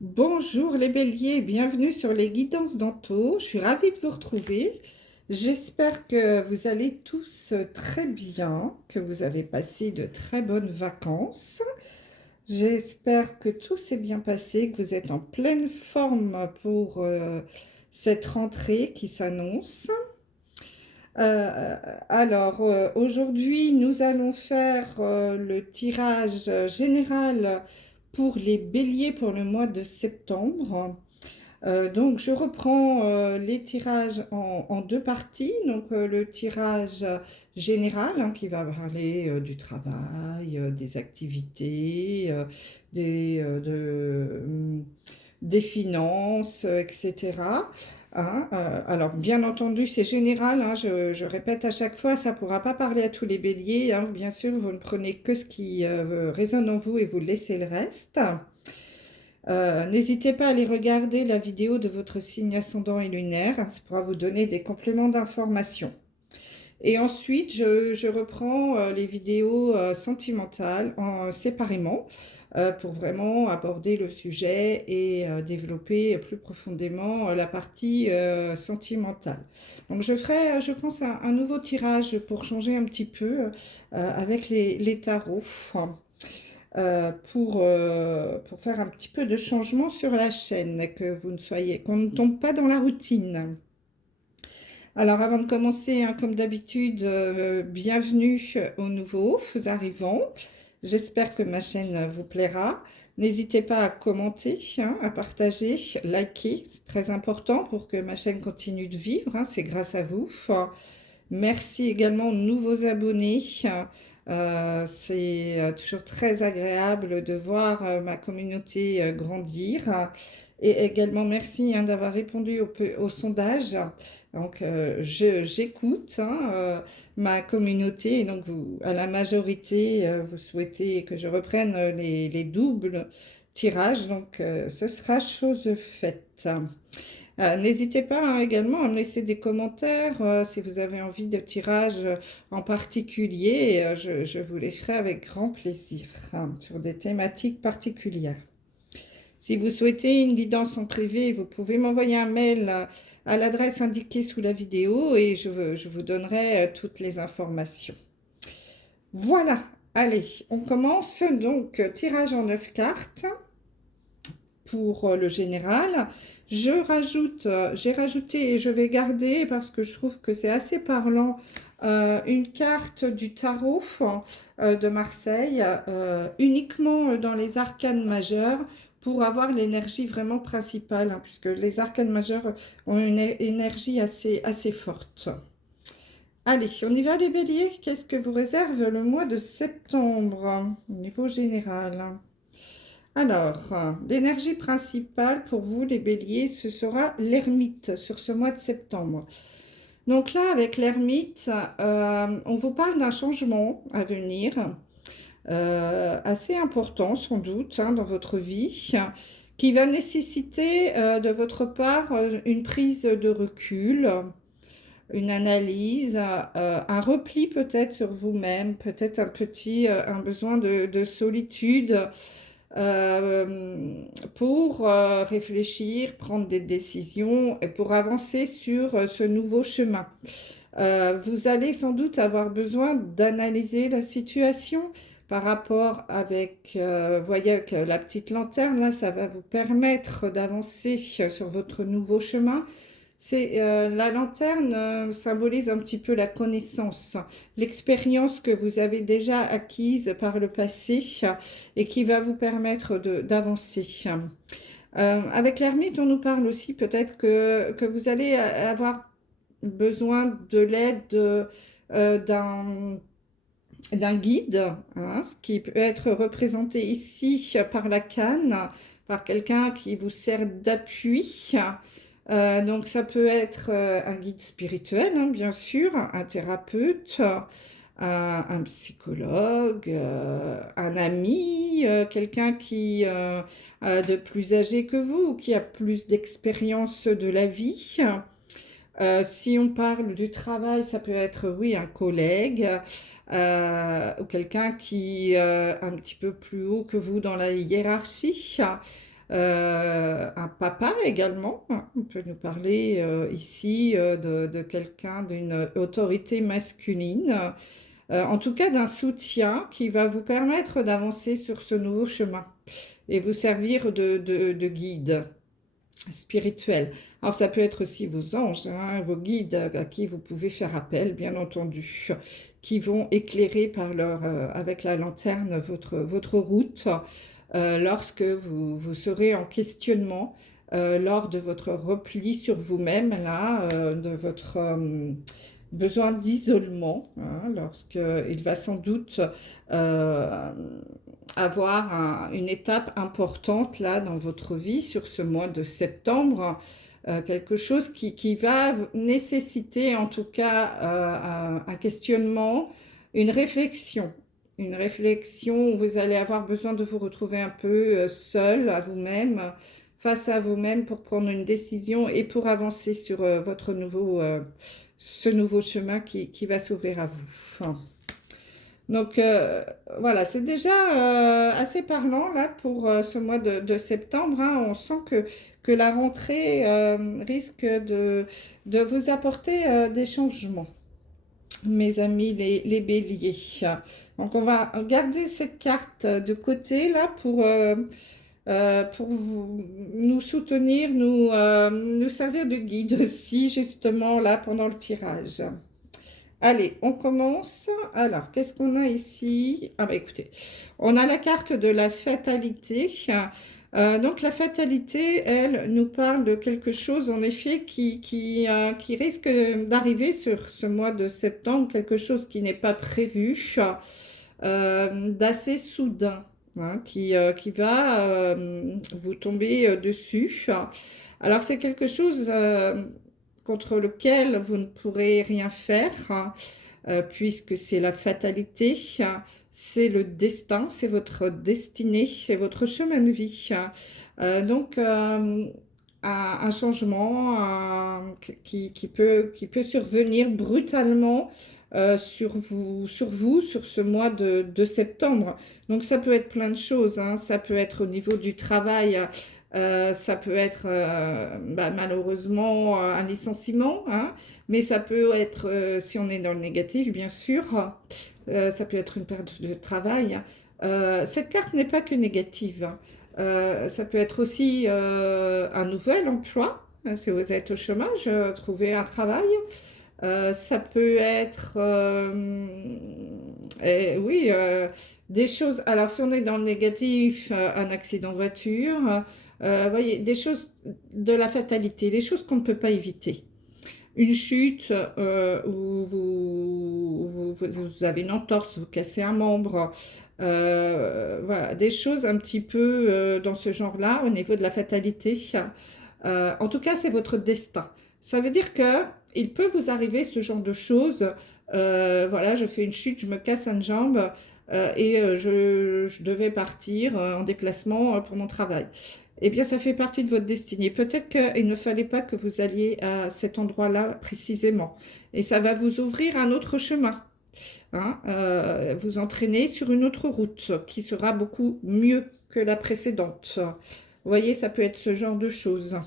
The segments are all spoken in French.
Bonjour les béliers, bienvenue sur les guidances d'Anto. Je suis ravie de vous retrouver. J'espère que vous allez tous très bien, que vous avez passé de très bonnes vacances. J'espère que tout s'est bien passé, que vous êtes en pleine forme pour cette rentrée qui s'annonce. Aujourd'hui, nous allons faire le tirage général pour les béliers pour le mois de septembre. Donc, je reprends les tirages en deux parties. Donc, le tirage général qui va parler du travail, des activités, des, des finances, etc. Alors, bien entendu, c'est général, je répète à chaque fois, ça ne pourra pas parler à tous les béliers, bien sûr, vous ne prenez que ce qui résonne en vous et vous laissez le reste. N'hésitez pas à aller regarder la vidéo de votre signe ascendant et lunaire, ça pourra vous donner des compléments d'information. Et ensuite, je reprends les vidéos sentimentales séparément pour vraiment aborder le sujet et développer plus profondément la partie sentimentale. Donc, je ferai, je pense, un nouveau tirage pour changer un petit peu avec les tarots. Pour faire un petit peu de changement sur la chaîne, qu'on ne tombe pas dans la routine. Alors, avant de commencer, comme d'habitude, bienvenue aux nouveaux arrivants. J'espère que ma chaîne vous plaira. N'hésitez pas à commenter, à partager, liker, c'est très important pour que ma chaîne continue de vivre, c'est grâce à vous. Merci également aux nouveaux abonnés. C'est toujours très agréable de voir ma communauté grandir. Et également, merci d'avoir répondu au sondage. Donc, j'écoute ma communauté. Et donc, vous, à la majorité, vous souhaitez que je reprenne les doubles tirages. Donc, ce sera chose faite. N'hésitez pas également à me laisser des commentaires si vous avez envie de tirages en particulier. Je vous les ferai avec grand plaisir sur des thématiques particulières. Si vous souhaitez une guidance en privé, vous pouvez m'envoyer un mail à l'adresse indiquée sous la vidéo et je vous donnerai toutes les informations. Voilà, allez, on commence. Donc, tirage en 9 cartes pour le général. J'ai rajouté et je vais garder parce que je trouve que c'est assez parlant une carte du tarot de Marseille uniquement dans les arcanes majeures pour avoir l'énergie vraiment principale puisque les arcanes majeures ont une énergie assez forte. Allez, on y va les béliers. Qu'est-ce que vous réserve le mois de septembre au niveau général? Alors, l'énergie principale pour vous, les béliers, ce sera l'ermite sur ce mois de septembre. Donc là, avec l'ermite, on vous parle d'un changement à venir, assez important sans doute dans votre vie, qui va nécessiter de votre part une prise de recul, une analyse, un repli peut-être sur vous-même, peut-être un besoin de solitude, pour réfléchir, prendre des décisions et pour avancer sur ce nouveau chemin. Vous allez sans doute avoir besoin d'analyser la situation par rapport avec, voyez, avec la petite lanterne, là, ça va vous permettre d'avancer sur votre nouveau chemin. La lanterne symbolise un petit peu la connaissance, l'expérience que vous avez déjà acquise par le passé et qui va vous permettre d'avancer. Avec l'ermite, on nous parle aussi peut-être que vous allez avoir besoin de l'aide d'un guide, ce qui peut être représenté ici par la canne, par quelqu'un qui vous sert d'appui. Donc ça peut être un guide spirituel, bien sûr, un thérapeute, un psychologue, un ami, quelqu'un qui de plus âgé que vous, qui a plus d'expérience de la vie. Si on parle du travail, ça peut être, oui, un collègue ou quelqu'un qui est un petit peu plus haut que vous dans la hiérarchie. un papa également, hein. On peut nous parler ici de quelqu'un d'une autorité masculine, en tout cas d'un soutien qui va vous permettre d'avancer sur ce nouveau chemin et vous servir de guide spirituel. Alors ça peut être aussi vos anges, hein, vos guides à qui vous pouvez faire appel, bien entendu, qui vont éclairer avec la lanterne votre route lorsque vous serez en questionnement lors de votre repli sur vous-même, là, de votre besoin d'isolement, hein, lorsqu'il va sans doute euh, avoir une étape importante là dans votre vie sur ce mois de septembre, quelque chose qui va nécessiter en tout cas un questionnement, une réflexion. Une réflexion où vous allez avoir besoin de vous retrouver un peu seul à vous-même, face à vous-même pour prendre une décision et pour avancer sur ce nouveau chemin qui va s'ouvrir à vous. Donc voilà, c'est déjà assez parlant là pour ce mois de septembre, hein. On sent que la rentrée risque de vous apporter des changements, mes amis les béliers. Donc on va garder cette carte de côté là pour nous soutenir, nous servir de guide aussi justement là pendant le tirage. Allez, on commence. Alors, qu'est-ce qu'on a ici? Ah bah écoutez, on a la carte de la fatalité. Donc la fatalité, elle, nous parle de quelque chose en effet qui risque d'arriver sur ce mois de septembre, quelque chose qui n'est pas prévu, d'assez soudain, hein, qui va vous tomber dessus. Alors c'est quelque chose contre lequel vous ne pourrez rien faire, hein, puisque c'est la fatalité, hein, c'est le destin, c'est votre destinée, c'est votre chemin de vie. Donc, un changement qui peut survenir brutalement sur ce mois de septembre. Donc, ça peut être plein de choses, hein. Ça peut être au niveau du travail. Ça peut être malheureusement un licenciement, hein, mais ça peut être, si on est dans le négatif, bien sûr, ça peut être une perte de travail. Cette carte n'est pas que négative, hein. Ça peut être aussi un nouvel emploi, hein, si vous êtes au chômage, trouver un travail. Ça peut être, oui, des choses. Alors, si on est dans le négatif, un accident de voiture, voyez, des choses de la fatalité, des choses qu'on ne peut pas éviter. Une chute où vous avez une entorse, vous cassez un membre, voilà, des choses un petit peu dans ce genre-là au niveau de la fatalité. En tout cas, c'est votre destin. Ça veut dire que il peut vous arriver ce genre de choses. Voilà, je fais une chute, je me casse une jambe je devais partir en déplacement pour mon travail. Eh bien, ça fait partie de votre destinée. Peut-être qu'il ne fallait pas que vous alliez à cet endroit-là précisément. Et ça va vous ouvrir un autre chemin, hein, vous entraîner sur une autre route qui sera beaucoup mieux que la précédente. Vous voyez, ça peut être ce genre de choses.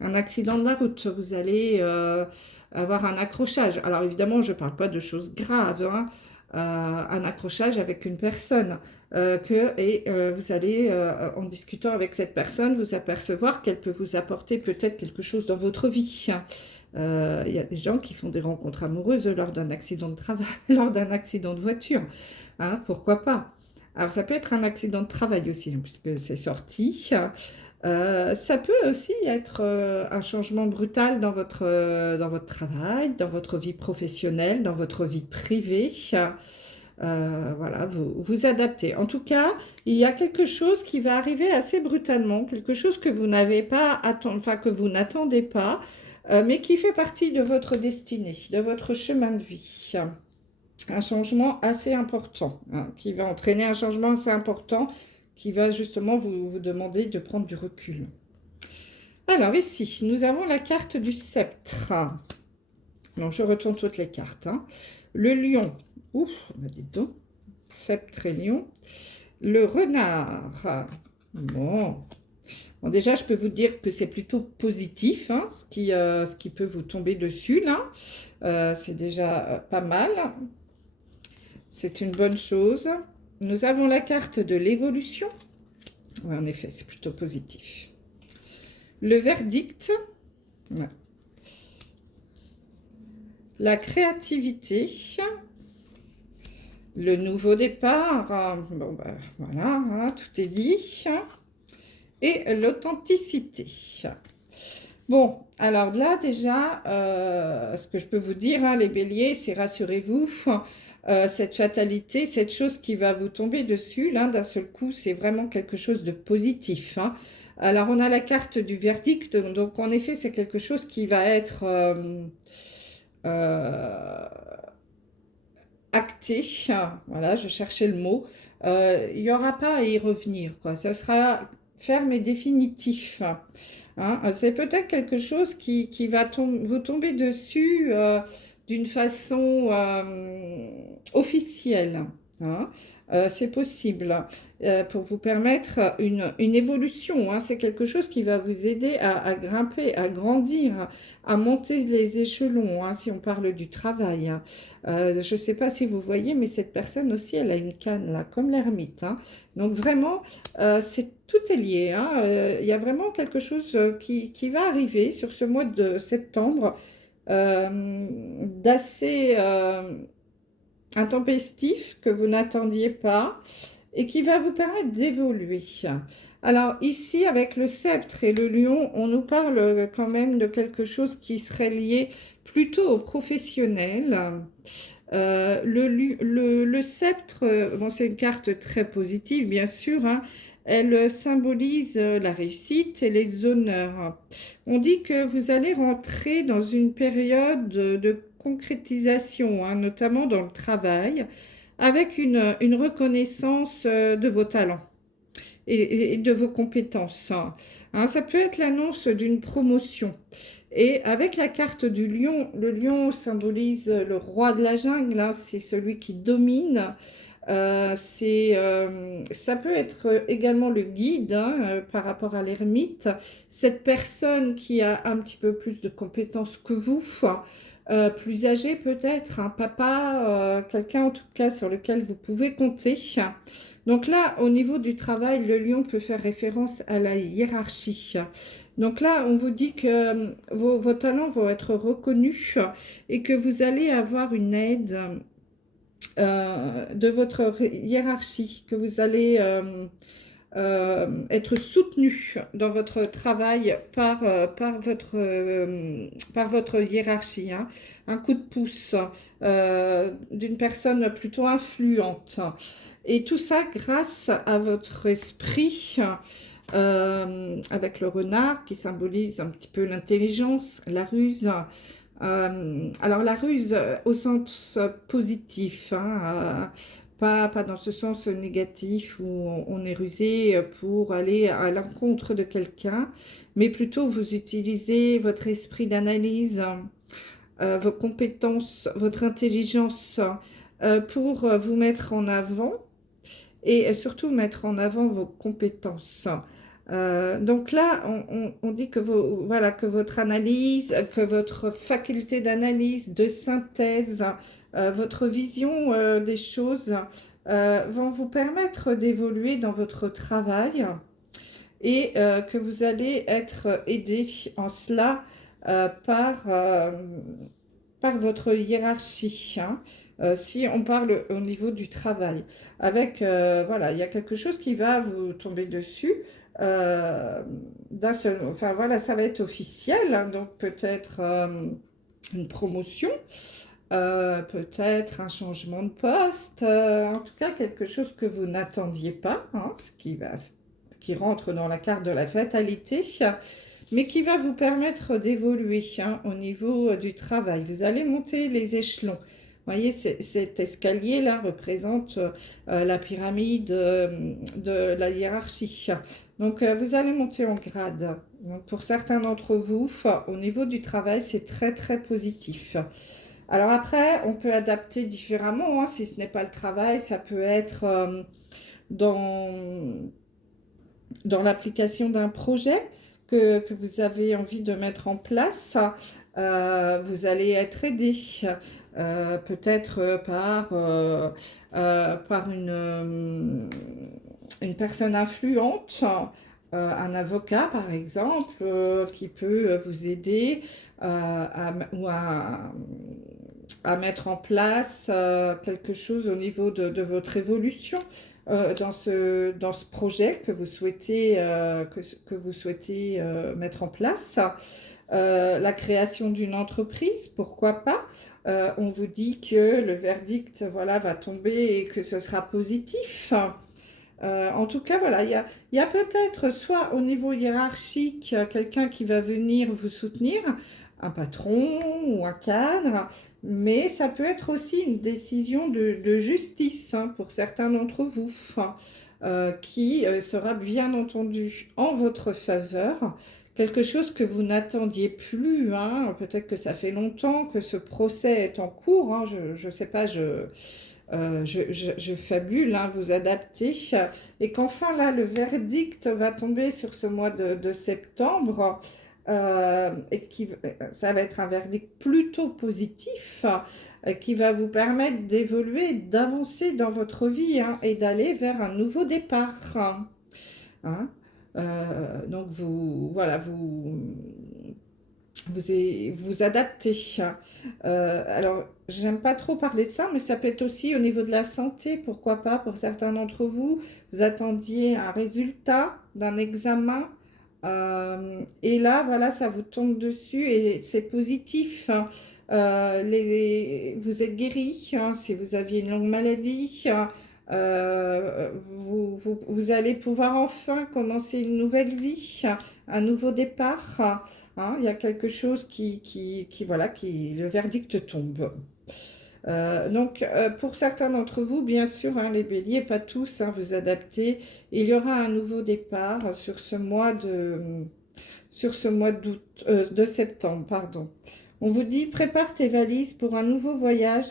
Un accident de la route, vous allez avoir un accrochage. Alors évidemment, je ne parle pas de choses graves, hein. Un accrochage avec une personne. Vous allez, en discutant avec cette personne, vous apercevoir qu'elle peut vous apporter peut-être quelque chose dans votre vie. Il y a des gens qui font des rencontres amoureuses lors d'un accident de travail, lors d'un accident de voiture, hein, pourquoi pas. Alors ça peut être un accident de travail aussi, hein, puisque c'est sorti. Ça peut aussi être un changement brutal dans votre travail, dans votre vie professionnelle, dans votre vie privée. Voilà, vous adaptez. En tout cas, il y a quelque chose qui va arriver assez brutalement, quelque chose que vous n'avez pas enfin que vous n'attendez pas, mais qui fait partie de votre destinée, de votre chemin de vie. Un changement assez important, hein, qui va entraîner un changement assez important, qui va justement vous demander de prendre du recul. Alors ici, nous avons la carte du sceptre. Donc je retourne toutes les cartes, hein. Le lion. Ouf, dites donc. Sceptre et lion. Le renard. Bon. Bon, déjà, je peux vous dire que c'est plutôt positif, hein, ce qui peut vous tomber dessus, là. C'est déjà pas mal. C'est une bonne chose. Nous avons la carte de l'évolution. Ouais, en effet, c'est plutôt positif. Le verdict. Ouais. La créativité. Le nouveau départ. Bon, ben, voilà, hein, tout est dit. Et l'authenticité. Bon, alors là, déjà, ce que je peux vous dire, hein, les béliers, c'est rassurez-vous, cette fatalité, cette chose qui va vous tomber dessus, là, d'un seul coup, c'est vraiment quelque chose de positif, hein. Alors, on a la carte du verdict, donc en effet, c'est quelque chose qui va être euh, acté. Voilà, je cherchais le mot. Il n'y aura pas à y revenir, quoi. Ça sera ferme et définitif. Hein, c'est peut-être quelque chose qui va vous tomber dessus d'une façon officielle. Hein. C'est possible pour vous permettre une évolution. Hein. C'est quelque chose qui va vous aider à grimper, à grandir, à monter les échelons, hein, si on parle du travail. Hein. Je ne sais pas si vous voyez, mais cette personne aussi, elle a une canne, là, comme l'ermite. Hein. Donc vraiment, tout est lié. Hein. Il y a vraiment quelque chose qui va arriver sur ce mois de septembre, d'assez intempestif, que vous n'attendiez pas, et qui va vous permettre d'évoluer. Alors ici, avec le sceptre et le lion, on nous parle quand même de quelque chose qui serait lié plutôt au professionnel. Le sceptre, bon, c'est une carte très positive, bien sûr, hein. Elle symbolise la réussite et les honneurs. On dit que vous allez rentrer dans une période de concrétisation, hein, notamment dans le travail, avec une reconnaissance de vos talents et de vos compétences. Hein, ça peut être l'annonce d'une promotion. Et avec la carte du lion, le lion symbolise le roi de la jungle, hein, c'est celui qui domine. Ça peut être également le guide, hein, par rapport à l'ermite, cette personne qui a un petit peu plus de compétences que vous, plus âgé peut-être, un papa, quelqu'un en tout cas sur lequel vous pouvez compter. Donc là, au niveau du travail, le lion peut faire référence à la hiérarchie. Donc là, on vous dit que vos talents vont être reconnus et que vous allez avoir une aide de votre hiérarchie, que vous allez être soutenu dans votre travail par votre hiérarchie. Hein. Un coup de pouce d'une personne plutôt influente. Et tout ça grâce à votre esprit, avec le renard qui symbolise un petit peu l'intelligence, la ruse. Alors la ruse au sens positif, hein, pas dans ce sens négatif où on est rusé pour aller à l'encontre de quelqu'un, mais plutôt vous utilisez votre esprit d'analyse, vos compétences, votre intelligence pour vous mettre en avant et surtout mettre en avant vos compétences. Donc là, on dit que, voilà, que votre analyse, que votre faculté d'analyse, de synthèse, votre vision des choses vont vous permettre d'évoluer dans votre travail et que vous allez être aidé en cela par votre hiérarchie, hein, si on parle au niveau du travail. Avec, voilà, il y a quelque chose qui va vous tomber dessus d'un seul, enfin voilà, ça va être officiel, hein, donc peut-être une promotion, peut-être un changement de poste, en tout cas quelque chose que vous n'attendiez pas, hein, qui rentre dans la carte de la fatalité, mais qui va vous permettre d'évoluer, hein, au niveau du travail. Vous allez monter les échelons. Vous voyez, cet escalier-là représente la pyramide de la hiérarchie. Donc, vous allez monter en grade. Donc, pour certains d'entre vous, au niveau du travail, c'est très, très positif. Alors après, on peut adapter différemment, hein, si ce n'est pas le travail, ça peut être dans dans l'application d'un projet que vous avez envie de mettre en place, vous allez être aidé. Peut-être par une personne influente, un avocat par exemple, qui peut vous aider à mettre en place quelque chose au niveau de votre évolution dans ce projet que vous souhaitez, que vous souhaitez mettre en place. La création d'une entreprise, pourquoi pas. On vous dit que le verdict voilà, va tomber et que ce sera positif. En tout cas, voilà, il y a peut-être soit au niveau hiérarchique quelqu'un qui va venir vous soutenir, un patron ou un cadre, mais ça peut être aussi une décision de justice hein, pour certains d'entre vous, qui sera bien entendu en votre faveur. Quelque chose que vous n'attendiez plus, hein. Peut-être que ça fait longtemps que ce procès est en cours, hein. Je ne sais pas, je fabule, hein, vous adaptez, et qu'enfin là, le verdict va tomber sur ce mois de septembre, et ça va être un verdict plutôt positif, qui va vous permettre d'évoluer, d'avancer dans votre vie, hein, et d'aller vers un nouveau départ. Hein. Donc voilà, vous adaptez. Alors, j'aime pas trop parler de ça, mais ça peut être aussi au niveau de la santé, pourquoi pas, pour certains d'entre vous, vous attendiez un résultat d'un examen, et là, voilà, ça vous tombe dessus et c'est positif. Hein. Vous êtes guéri, hein, si vous aviez une longue maladie, vous allez pouvoir enfin commencer une nouvelle vie, un nouveau départ. Hein, il y a quelque chose voilà, le verdict tombe. Donc, pour certains d'entre vous, bien sûr, hein, les béliers, pas tous, hein, vous adaptez. Il y aura un nouveau départ sur ce mois d'août, de septembre, pardon. On vous dit, prépare tes valises pour un nouveau voyage,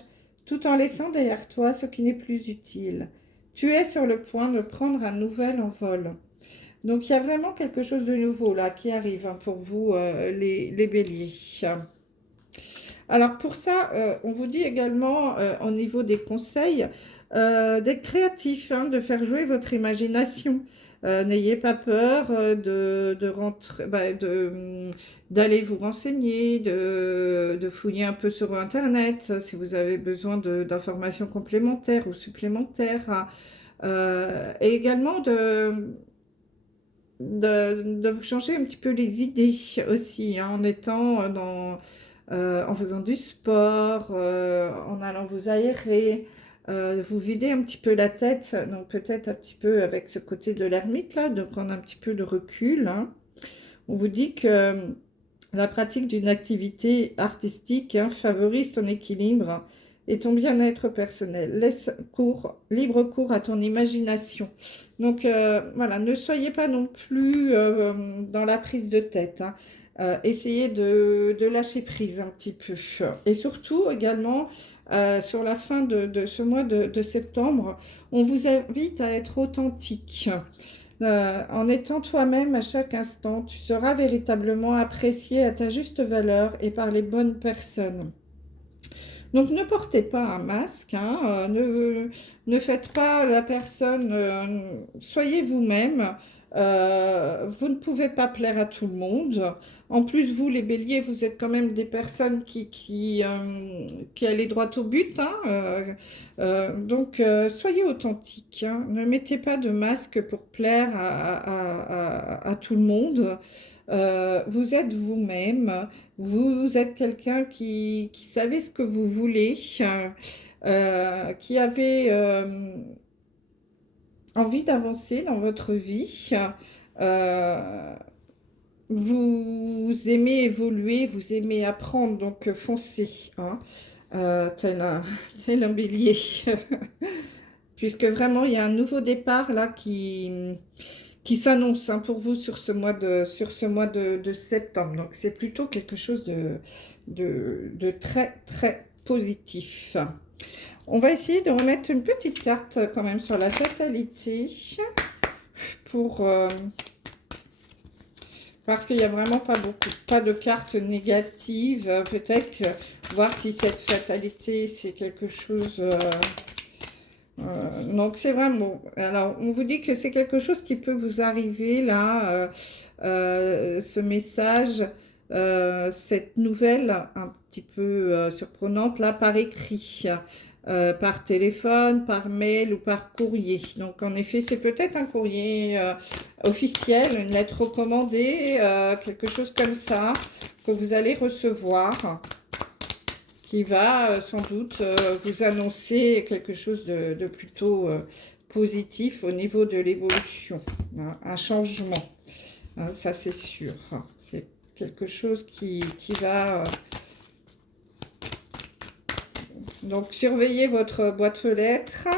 tout en laissant derrière toi ce qui n'est plus utile. Tu es sur le point de prendre un nouvel envol. Donc, il y a vraiment quelque chose de nouveau là qui arrive hein, pour vous, les béliers. Alors, pour ça, on vous dit également, au niveau des conseils, d'être créatif, hein, de faire jouer votre imagination. N'ayez pas peur d'aller vous renseigner, de fouiller un peu sur Internet si vous avez besoin d'informations complémentaires ou supplémentaires. Et également de vous changer un petit peu les idées aussi, hein, en étant en faisant du sport, en allant vous aérer, vous videz un petit peu la tête, donc peut-être un petit peu avec ce côté de l'ermite là, de prendre un petit peu de recul. Hein. On vous dit que la pratique d'une activité artistique hein, favorise ton équilibre et ton bien-être personnel. Laisse libre cours à ton imagination. Donc voilà, ne soyez pas non plus dans la prise de tête. Hein. Essayez de lâcher prise un petit peu. Et surtout également, sur la fin de ce mois de septembre, on vous invite à être authentique. En étant toi-même à chaque instant, tu seras véritablement apprécié à ta juste valeur et par les bonnes personnes. Donc, ne portez pas un masque, hein, ne faites pas la personne, soyez vous-même. Vous ne pouvez pas plaire à tout le monde. En plus, vous, les béliers, vous êtes quand même des personnes qui allaient droit au but. Hein, donc, soyez authentiques. Hein, ne mettez pas de masque pour plaire à tout le monde. Vous êtes vous-même, vous êtes quelqu'un qui savait ce que vous voulez, qui avait envie d'avancer dans votre vie. Vous aimez évoluer, vous aimez apprendre, donc foncez, hein, tel un bélier. Puisque vraiment, il y a un nouveau départ là qui s'annonce hein, pour vous sur ce mois de septembre. Donc, c'est plutôt quelque chose de très, très positif. On va essayer de remettre une petite carte quand même sur la fatalité pour parce qu'il n'y a vraiment pas de cartes négatives. Peut-être voir si cette fatalité, c'est quelque chose... donc c'est vraiment... Alors, on vous dit que c'est quelque chose qui peut vous arriver là, ce message, cette nouvelle un petit peu surprenante là par écrit. Par téléphone, par mail ou par courrier. Donc en effet, c'est peut-être un courrier officiel, une lettre recommandée, quelque chose comme ça, que vous allez recevoir, qui va sans doute vous annoncer quelque chose de plutôt positif au niveau de l'évolution, hein, un changement, hein, ça c'est sûr. C'est quelque chose qui va... Donc, surveillez votre boîte aux lettres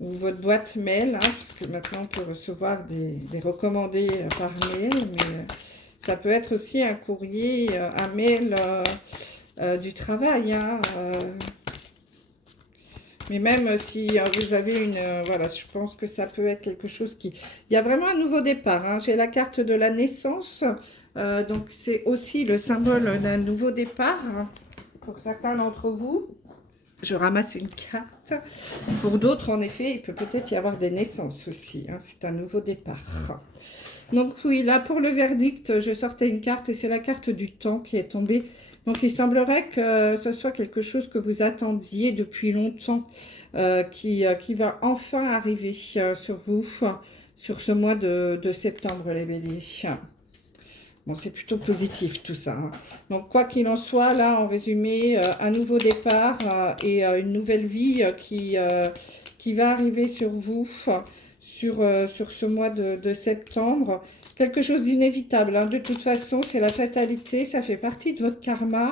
ou votre boîte mail, hein, puisque maintenant on peut recevoir des recommandés par mail, mais ça peut être aussi un courrier, un mail du travail. Hein, mais même si vous avez une... voilà, je pense que ça peut être quelque chose qui... Il y a vraiment un nouveau départ. Hein. J'ai la carte de la naissance, donc c'est aussi le symbole d'un nouveau départ. Hein. Pour certains d'entre vous, je ramasse une carte. Pour d'autres, en effet, il peut peut-être y avoir des naissances aussi. Hein, c'est un nouveau départ. Donc oui, là, pour le verdict, je sortais une carte et c'est la carte du temps qui est tombée. Donc il semblerait que ce soit quelque chose que vous attendiez depuis longtemps, qui va enfin arriver sur vous, sur ce mois de septembre, les béliers. Bon, c'est plutôt positif tout ça. Hein. Donc, quoi qu'il en soit, là, en résumé, un nouveau départ et une nouvelle vie qui va arriver sur vous, sur ce mois de septembre. Quelque chose d'inévitable. Hein. De toute façon, c'est la fatalité, ça fait partie de votre karma,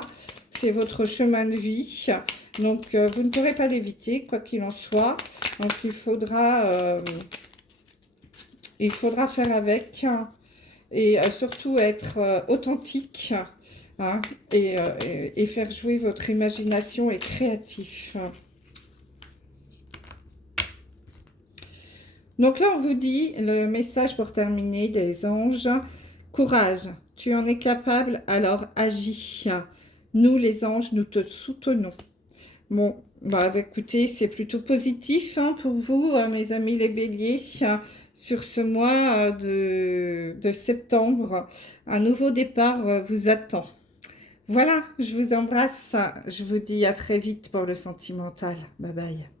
c'est votre chemin de vie. Donc, vous ne pourrez pas l'éviter, quoi qu'il en soit. Donc, il faudra faire avec... Et surtout être authentique, hein, et faire jouer votre imagination et créatif. Donc là, on vous dit le message pour terminer des anges. Courage, tu en es capable, alors agis. Nous, les anges, nous te soutenons. Bon, bah écoutez, c'est plutôt positif hein, pour vous, mes amis les béliers. Sur ce mois de septembre, un nouveau départ vous attend. Voilà, je vous embrasse. Je vous dis à très vite pour le sentimental. Bye bye.